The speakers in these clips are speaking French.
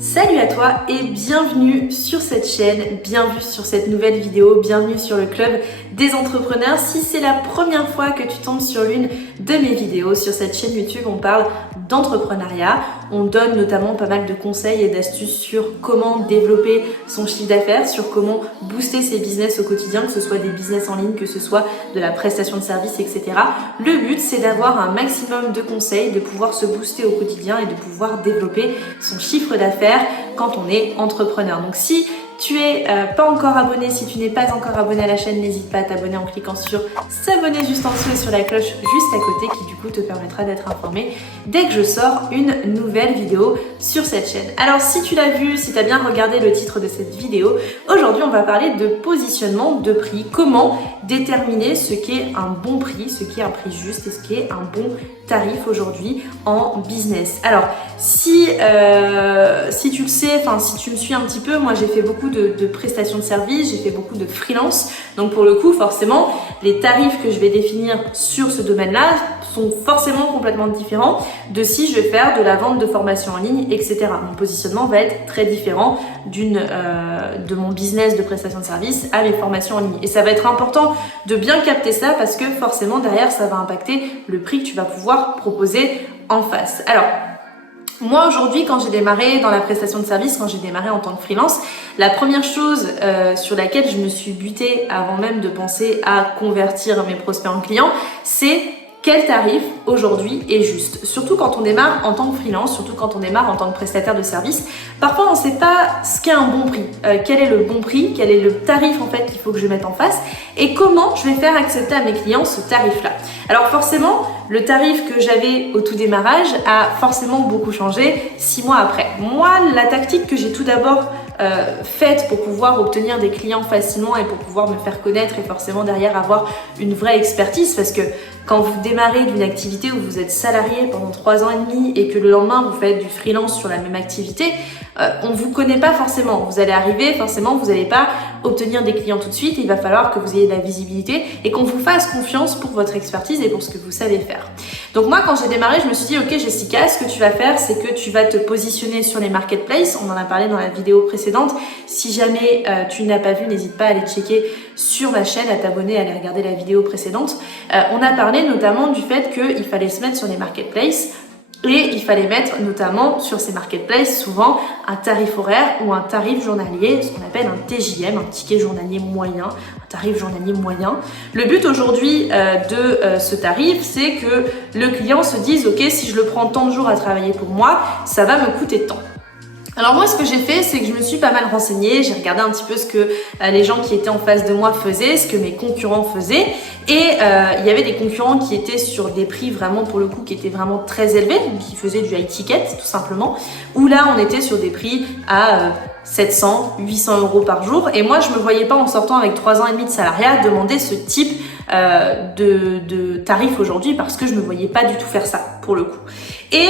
Salut à toi et bienvenue sur cette chaîne, bienvenue sur cette nouvelle vidéo, bienvenue sur le club des entrepreneurs. Si c'est la première fois que tu tombes sur l'une de mes vidéos, sur cette chaîne YouTube, on parle d'entrepreneuriat. On donne notamment pas mal de conseils et d'astuces sur comment développer son chiffre d'affaires, sur comment booster ses business au quotidien, que ce soit des business en ligne, que ce soit de la prestation de services, etc. Le but, c'est d'avoir un maximum de conseils, de pouvoir se booster au quotidien et de pouvoir développer son chiffre d'affaires quand on est entrepreneur. Donc si tu es pas encore abonné, si tu n'es pas encore abonné à la chaîne, n'hésite pas à t'abonner en cliquant sur s'abonner juste en dessous et sur la cloche juste à côté qui du coup te permettra d'être informé dès que je sors une nouvelle vidéo sur cette chaîne. Alors si tu l'as vu, si tu as bien regardé le titre de cette vidéo, aujourd'hui on va parler de positionnement de prix, comment déterminer ce qu'est un bon prix, ce qui est un prix juste et ce qui est un bon tarif aujourd'hui en business. Alors si tu le sais, enfin si tu me suis un petit peu, moi j'ai fait beaucoup de prestations de services, j'ai fait beaucoup de freelance, donc pour le coup forcément les tarifs que je vais définir sur ce domaine-là sont forcément complètement différents de si je vais faire de la vente de formation en ligne, etc. Mon positionnement va être très différent de mon business de prestation de services à mes formations en ligne. Et ça va être important de bien capter ça parce que forcément derrière ça va impacter le prix que tu vas pouvoir proposer en face. Alors, moi aujourd'hui, quand j'ai démarré dans la prestation de service, quand j'ai démarré en tant que freelance, la première chose sur laquelle je me suis butée avant même de penser à convertir mes prospects en clients, c'est quel tarif aujourd'hui est juste. Surtout quand on démarre en tant que freelance, surtout quand on démarre en tant que prestataire de service, parfois on ne sait pas ce qu'est un bon prix, quel est le bon prix, quel est le tarif en fait qu'il faut que je mette en face et comment je vais faire accepter à mes clients ce tarif-là. Alors forcément, le tarif que j'avais au tout démarrage a forcément beaucoup changé 6 mois après. Moi, la tactique que j'ai tout d'abord faite pour pouvoir obtenir des clients facilement et pour pouvoir me faire connaître et forcément derrière avoir une vraie expertise, parce que quand vous démarrez d'une activité où vous êtes salarié pendant 3 ans et demi et que le lendemain vous faites du freelance sur la même activité, on ne vous connaît pas forcément. Vous allez arriver, forcément, vous n'allez pas obtenir des clients tout de suite. Il va falloir que vous ayez de la visibilité et qu'on vous fasse confiance pour votre expertise et pour ce que vous savez faire. Donc moi, quand j'ai démarré, je me suis dit, ok Jessica, ce que tu vas faire, c'est que tu vas te positionner sur les marketplaces. On en a parlé dans la vidéo précédente. Si jamais tu n'as pas vu, n'hésite pas à aller checker sur ma chaîne, à t'abonner, à aller regarder la vidéo précédente. On a parlé notamment du fait qu'il fallait se mettre sur les marketplaces. Et il fallait mettre notamment sur ces marketplaces souvent un tarif horaire ou un tarif journalier, ce qu'on appelle un TJM, un ticket journalier moyen, un tarif journalier moyen. Le but aujourd'hui de ce tarif, c'est que le client se dise « Ok, si je le prends tant de jours à travailler pour moi, ça va me coûter tant ». Alors moi, ce que j'ai fait, c'est que je me suis pas mal renseignée, j'ai regardé un petit peu ce que les gens qui étaient en face de moi faisaient, ce que mes concurrents faisaient, et il y avait des concurrents qui étaient sur des prix vraiment, pour le coup, qui étaient vraiment très élevés, donc qui faisaient du high ticket, tout simplement, où là, on était sur des prix à 700, 800 euros par jour, et moi, je me voyais pas en sortant avec 3 ans et demi de salariat demander ce type de tarif aujourd'hui parce que je me voyais pas du tout faire ça, pour le coup. Et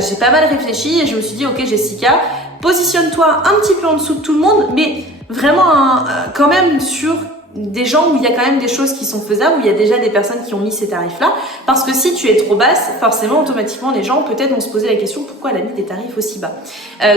j'ai pas mal réfléchi et je me suis dit, ok Jessica, positionne-toi un petit peu en dessous de tout le monde, mais vraiment quand même sur des gens où il y a quand même des choses qui sont faisables, où il y a déjà des personnes qui ont mis ces tarifs-là, parce que si tu es trop basse, forcément, automatiquement, les gens peut-être vont se poser la question, pourquoi elle a mis des tarifs aussi bas?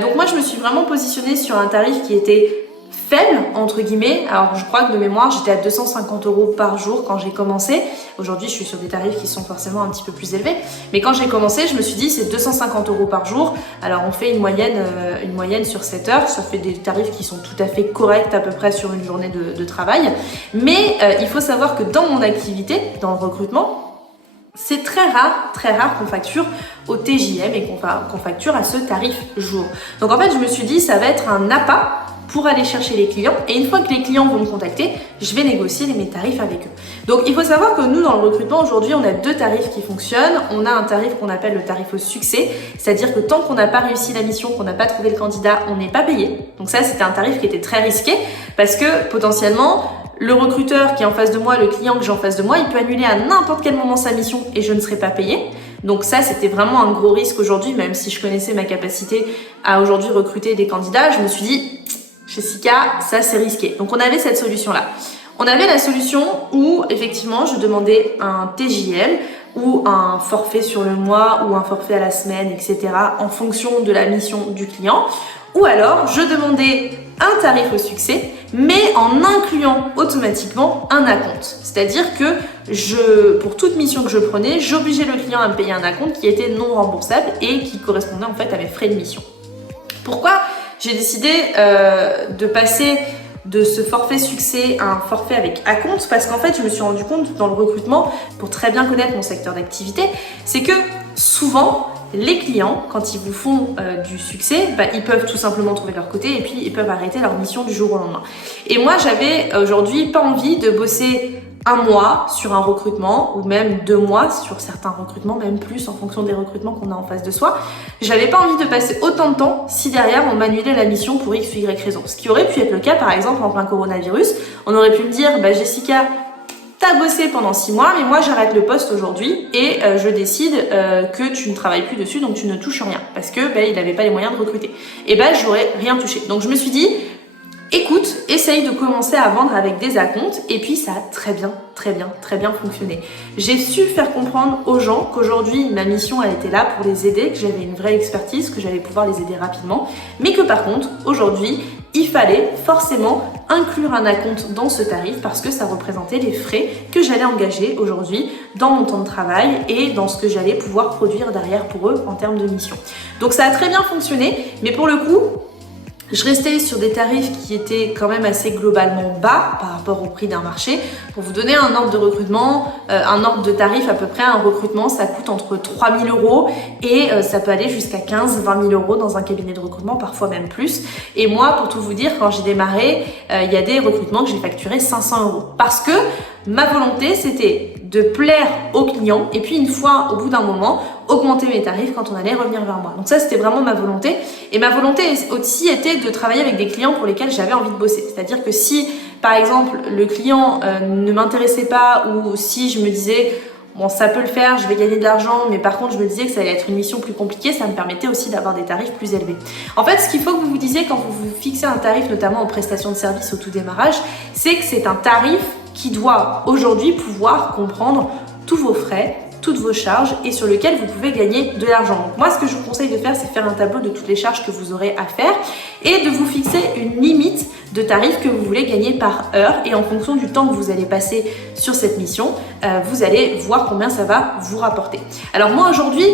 Donc moi, je me suis vraiment positionnée sur un tarif qui était faible, entre guillemets. Alors je crois que de mémoire j'étais à 250 euros par jour quand j'ai commencé. Aujourd'hui je suis sur des tarifs qui sont forcément un petit peu plus élevés, mais quand j'ai commencé je me suis dit c'est 250 euros par jour. Alors on fait une moyenne sur 7 heures, ça fait des tarifs qui sont tout à fait corrects à peu près sur une journée de travail, mais il faut savoir que dans mon activité, dans le recrutement, c'est très rare qu'on facture au TJM et qu'on facture à ce tarif jour. Donc en fait je me suis dit ça va être un appât pour aller chercher les clients, et une fois que les clients vont me contacter, je vais négocier mes tarifs avec eux. Donc il faut savoir que nous dans le recrutement aujourd'hui on a 2 tarifs qui fonctionnent. On a un tarif qu'on appelle le tarif au succès, c'est-à-dire que tant qu'on n'a pas réussi la mission, qu'on n'a pas trouvé le candidat, on n'est pas payé. Donc ça c'était un tarif qui était très risqué parce que potentiellement le recruteur qui est en face de moi, le client que j'ai en face de moi, il peut annuler à n'importe quel moment sa mission et je ne serai pas payée. Donc ça, c'était vraiment un gros risque aujourd'hui, même si je connaissais ma capacité à aujourd'hui recruter des candidats. Je me suis dit, Jessica, ça c'est risqué. Donc on avait cette solution-là. On avait la solution où effectivement je demandais un TJM ou un forfait sur le mois ou un forfait à la semaine, etc. en fonction de la mission du client. Ou alors, je demandais un tarif au succès, mais en incluant automatiquement un acompte. C'est-à-dire que pour toute mission que je prenais, j'obligeais le client à me payer un acompte qui était non remboursable et qui correspondait en fait à mes frais de mission. Pourquoi j'ai décidé de passer de ce forfait succès à un forfait avec acompte? Parce qu'en fait, je me suis rendu compte dans le recrutement, pour très bien connaître mon secteur d'activité, c'est que souvent, les clients, quand ils vous font du succès, ils peuvent tout simplement trouver leur côté et puis ils peuvent arrêter leur mission du jour au lendemain. Et moi, j'avais aujourd'hui pas envie de bosser un mois sur un recrutement ou même 2 mois sur certains recrutements, même plus en fonction des recrutements qu'on a en face de soi. J'avais pas envie de passer autant de temps si derrière on m'annulait la mission pour X ou Y raison. Ce qui aurait pu être le cas par exemple en plein coronavirus. On aurait pu me dire Jessica, t'as bossé pendant 6 mois, mais moi j'arrête le poste aujourd'hui et je décide que tu ne travailles plus dessus, donc tu ne touches rien parce que il n'avait pas les moyens de recruter. Et j'aurais rien touché. Donc je me suis dit, écoute, essaye de commencer à vendre avec des acomptes et puis ça a très bien fonctionné. J'ai su faire comprendre aux gens qu'aujourd'hui ma mission elle était là pour les aider, que j'avais une vraie expertise, que j'allais pouvoir les aider rapidement, mais que par contre aujourd'hui il fallait forcément inclure un acompte dans ce tarif parce que ça représentait les frais que j'allais engager aujourd'hui dans mon temps de travail et dans ce que j'allais pouvoir produire derrière pour eux en termes de mission. Donc ça a très bien fonctionné, mais pour le coup, je restais sur des tarifs qui étaient quand même assez globalement bas par rapport au prix d'un marché. Pour vous donner un ordre de recrutement, un ordre de tarif à peu près, un recrutement ça coûte entre 3 000 € et ça peut aller jusqu'à 15-20 000 € dans un cabinet de recrutement, parfois même plus. Et moi, pour tout vous dire, quand j'ai démarré, il y a des recrutements que j'ai facturés 500 € parce que ma volonté c'était de plaire aux clients et puis une fois, au bout d'un moment, augmenter mes tarifs quand on allait revenir vers moi. Donc ça, c'était vraiment ma volonté. Et ma volonté aussi était de travailler avec des clients pour lesquels j'avais envie de bosser. C'est-à-dire que si, par exemple, le client ne m'intéressait pas ou si je me disais bon, ça peut le faire, je vais gagner de l'argent, mais par contre, je me disais que ça allait être une mission plus compliquée, ça me permettait aussi d'avoir des tarifs plus élevés. En fait, ce qu'il faut que vous vous disiez quand vous vous fixez un tarif, notamment en prestation de service au tout démarrage, c'est que c'est un tarif qui doit aujourd'hui pouvoir comprendre tous vos frais, toutes vos charges et sur lequel vous pouvez gagner de l'argent. Donc moi, ce que je vous conseille de faire, c'est faire un tableau de toutes les charges que vous aurez à faire et de vous fixer une limite de tarifs que vous voulez gagner par heure et en fonction du temps que vous allez passer sur cette mission, vous allez voir combien ça va vous rapporter. Alors moi, aujourd'hui,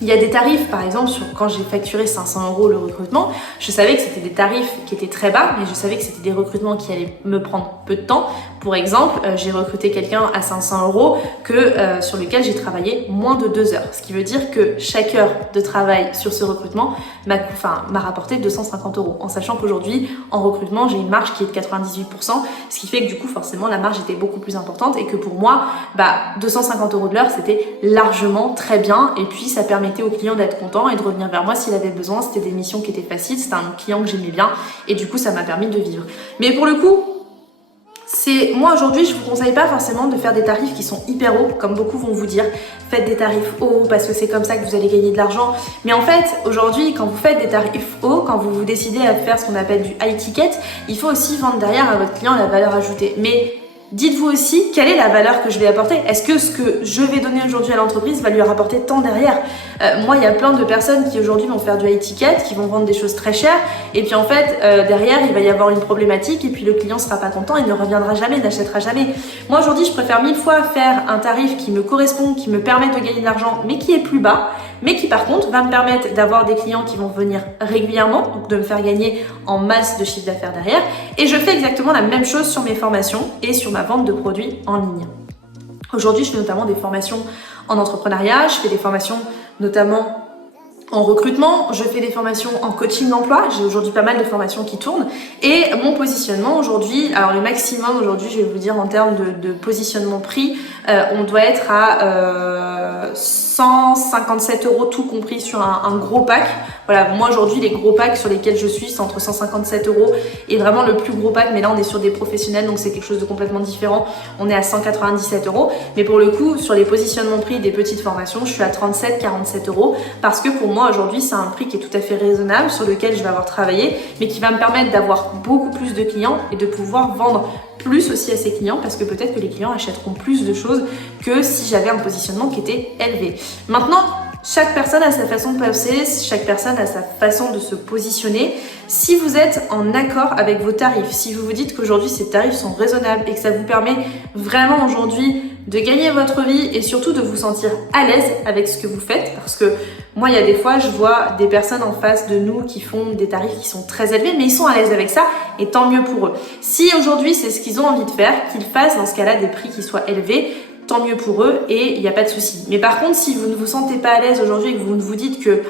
il y a des tarifs, par exemple, quand j'ai facturé 500 € le recrutement, je savais que c'était des tarifs qui étaient très bas, mais je savais que c'était des recrutements qui allaient me prendre peu de temps. Pour exemple, j'ai recruté quelqu'un à 500 € sur lequel j'ai travaillé moins de 2 heures. Ce qui veut dire que chaque heure de travail sur ce recrutement m'a rapporté 250 €. En sachant qu'aujourd'hui, en recrutement, j'ai une marge qui est de 98%, ce qui fait que du coup, forcément, la marge était beaucoup plus importante et que pour moi, 250 € de l'heure, c'était largement très bien. Et puis, ça permettait au client d'être content et de revenir vers moi s'il avait besoin. C'était des missions qui étaient faciles, c'était un client que j'aimais bien et du coup, ça m'a permis de vivre. Mais pour le coup, moi aujourd'hui, je vous conseille pas forcément de faire des tarifs qui sont hyper hauts, comme beaucoup vont vous dire. Faites des tarifs hauts parce que c'est comme ça que vous allez gagner de l'argent. Mais en fait, aujourd'hui, quand vous faites des tarifs hauts, quand vous décidez à faire ce qu'on appelle du high ticket, il faut aussi vendre derrière à votre client la valeur ajoutée. Mais dites-vous aussi quelle est la valeur que je vais apporter. Est-ce que ce que je vais donner aujourd'hui à l'entreprise va lui rapporter tant derrière? Moi, il y a plein de personnes qui aujourd'hui vont faire du high ticket, qui vont vendre des choses très chères et puis en fait, derrière, il va y avoir une problématique et puis le client sera pas content, il ne reviendra jamais, n'achètera jamais. Moi, aujourd'hui, je préfère 1000 fois faire un tarif qui me correspond, qui me permet de gagner de l'argent, mais qui est plus bas, mais qui par contre va me permettre d'avoir des clients qui vont venir régulièrement, donc de me faire gagner en masse de chiffre d'affaires derrière. Et je fais exactement la même chose sur mes formations et sur ma vente de produits en ligne. Aujourd'hui, je fais notamment des formations en entrepreneuriat, je fais des formations notamment en recrutement, je fais des formations en coaching d'emploi, j'ai aujourd'hui pas mal de formations qui tournent et mon positionnement aujourd'hui, alors le maximum aujourd'hui, je vais vous dire en termes de positionnement prix, on doit être à 157 € tout compris sur un gros pack. Voilà, moi aujourd'hui les gros packs sur lesquels je suis c'est entre 157 € et vraiment le plus gros pack, mais là on est sur des professionnels donc c'est quelque chose de complètement différent, on est à 197 €. Mais pour le coup sur les positionnements prix des petites formations je suis à 37-47 € parce que pour moi aujourd'hui c'est un prix qui est tout à fait raisonnable sur lequel je vais avoir travaillé mais qui va me permettre d'avoir beaucoup plus de clients et de pouvoir vendre plus aussi à ses clients parce que peut-être que les clients achèteront plus de choses que si j'avais un positionnement qui était élevé. Maintenant, chaque personne a sa façon de passer, chaque personne a sa façon de se positionner. Si vous êtes en accord avec vos tarifs, si vous vous dites qu'aujourd'hui ces tarifs sont raisonnables et que ça vous permet vraiment aujourd'hui de gagner votre vie et surtout de vous sentir à l'aise avec ce que vous faites, parce que moi il y a des fois je vois des personnes en face de nous qui font des tarifs qui sont très élevés mais ils sont à l'aise avec ça et tant mieux pour eux. Si aujourd'hui c'est ce qu'ils ont envie de faire, qu'ils fassent dans ce cas-là des prix qui soient élevés, tant mieux pour eux et il n'y a pas de souci. Mais par contre, si vous ne vous sentez pas à l'aise aujourd'hui et que vous vous dites que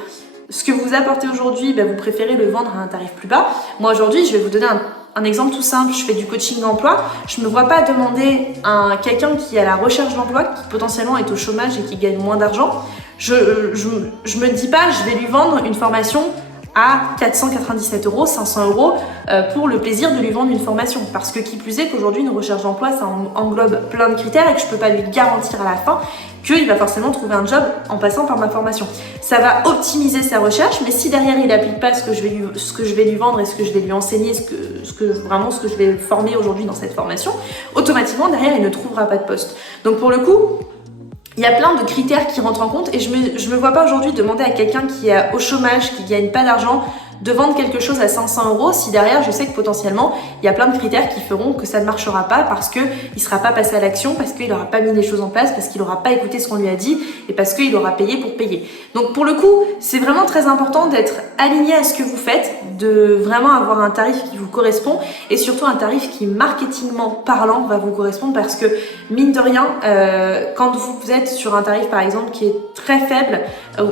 ce que vous apportez aujourd'hui, vous préférez le vendre à un tarif plus bas. Moi aujourd'hui, je vais vous donner un exemple tout simple. Je fais du coaching d'emploi. Je ne me vois pas demander à quelqu'un qui est à la recherche d'emploi, qui potentiellement est au chômage et qui gagne moins d'argent. Je me dis pas, je vais lui vendre une formation à 497 €, 500 € pour le plaisir de lui vendre une formation. Parce que qui plus est qu'aujourd'hui, une recherche d'emploi, ça englobe plein de critères et que je ne peux pas lui garantir à la fin qu'il va forcément trouver un job en passant par ma formation. Ça va optimiser sa recherche, mais si derrière il n'applique pas ce que je vais lui vendre et ce que je vais lui enseigner, ce que je vais former aujourd'hui dans cette formation, automatiquement derrière il ne trouvera pas de poste. Donc pour le coup, il y a plein de critères qui rentrent en compte et je me vois pas aujourd'hui demander à quelqu'un qui est au chômage, qui gagne pas d'argent, de vendre quelque chose à 500 € si derrière je sais que potentiellement il y a plein de critères qui feront que ça ne marchera pas parce qu'il ne sera pas passé à l'action, parce qu'il n'aura pas mis les choses en place, parce qu'il n'aura pas écouté ce qu'on lui a dit et parce qu'il aura payé pour payer. Donc pour le coup, c'est vraiment très important d'être aligné à ce que vous faites, de vraiment avoir un tarif qui vous correspond et surtout un tarif qui marketingment parlant va vous correspondre parce que mine de rien, quand vous êtes sur un tarif par exemple qui est très faible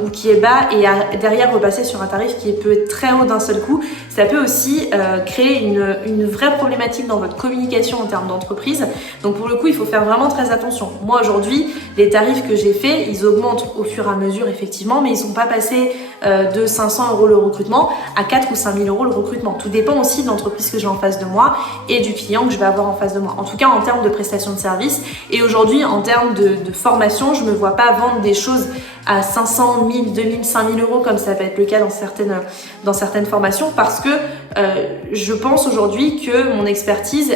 ou qui est bas et derrière repasser sur un tarif qui peut être très haut d'un seul coup, ça peut aussi créer une vraie problématique dans votre communication en termes d'entreprise. Donc pour le coup, il faut faire vraiment très attention. Moi aujourd'hui, les tarifs que j'ai faits, ils augmentent au fur et à mesure effectivement, mais ils ne sont pas passés de 500 € le recrutement à 4 ou 5 000 € le recrutement. Tout dépend aussi de l'entreprise que j'ai en face de moi et du client que je vais avoir en face de moi. En tout cas en termes de prestation de service et aujourd'hui en termes de formation, je ne me vois pas vendre des choses à 500, 1000, 2000, 5000 € comme ça va être le cas dans certaines formations parce que je pense aujourd'hui que mon expertise,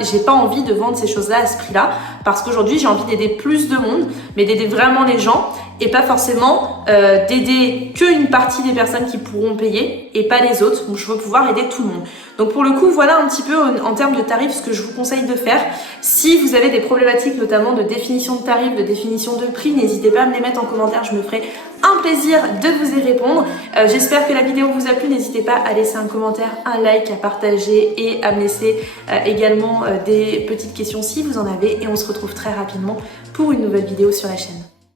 j'ai pas envie de vendre ces choses-là à ce prix-là parce qu'aujourd'hui j'ai envie d'aider plus de monde, mais d'aider vraiment les gens et pas forcément d'aider qu'une partie des personnes qui pourront payer et pas les autres. Donc je veux pouvoir aider tout le monde. Donc pour le coup, voilà un petit peu en termes de tarifs ce que je vous conseille de faire. Si vous avez des problématiques notamment de définition de tarifs, de définition de prix, n'hésitez pas à me les mettre en commentaire, je me ferai un plaisir de vous y répondre. J'espère que la vidéo vous a plu, n'hésitez pas à laisser un commentaire, un like, à partager et à me laisser également des petites questions si vous en avez et on se retrouve très rapidement pour une nouvelle vidéo sur la chaîne.